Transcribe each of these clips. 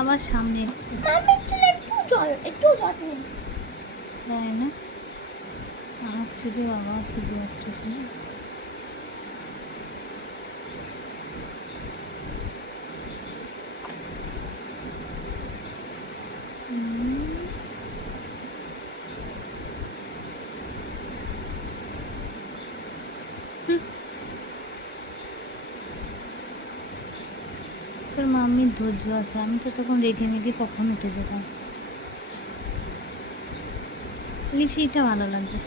আবার সামনে এসছে একটু জল নেই। তাই না? আমার ছেলে আবার কিছু একটা শুনে তোর মাম্মির ধৈর্য আছে, আমি তো তখন রেগে মেগে কখন উঠে যেতাম। লিপস্টিকটা ভালো লাগছে,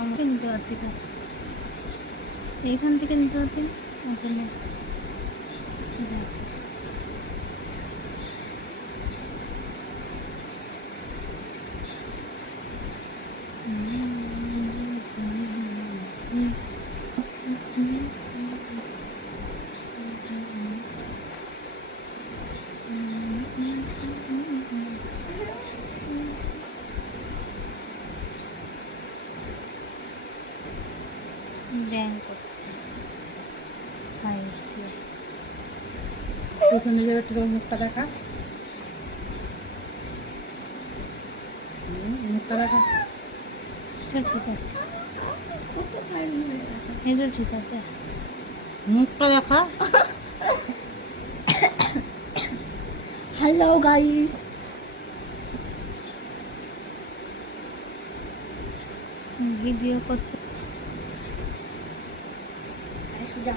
আমাকে নিতে পারতি না, এইখান থেকে নিতে পারতি না। আচ্ছা না, যা। ব্যাং করছে সাইড দিয়ে। পেছনে যাবে, একটু মুখটা দেখা, মুখটা দেখা। এটা ঠিক আছে, এটা ঠিক আছে, মুখটা দেখা। হ্যালো গাইস, ভিডিও করতে সুজা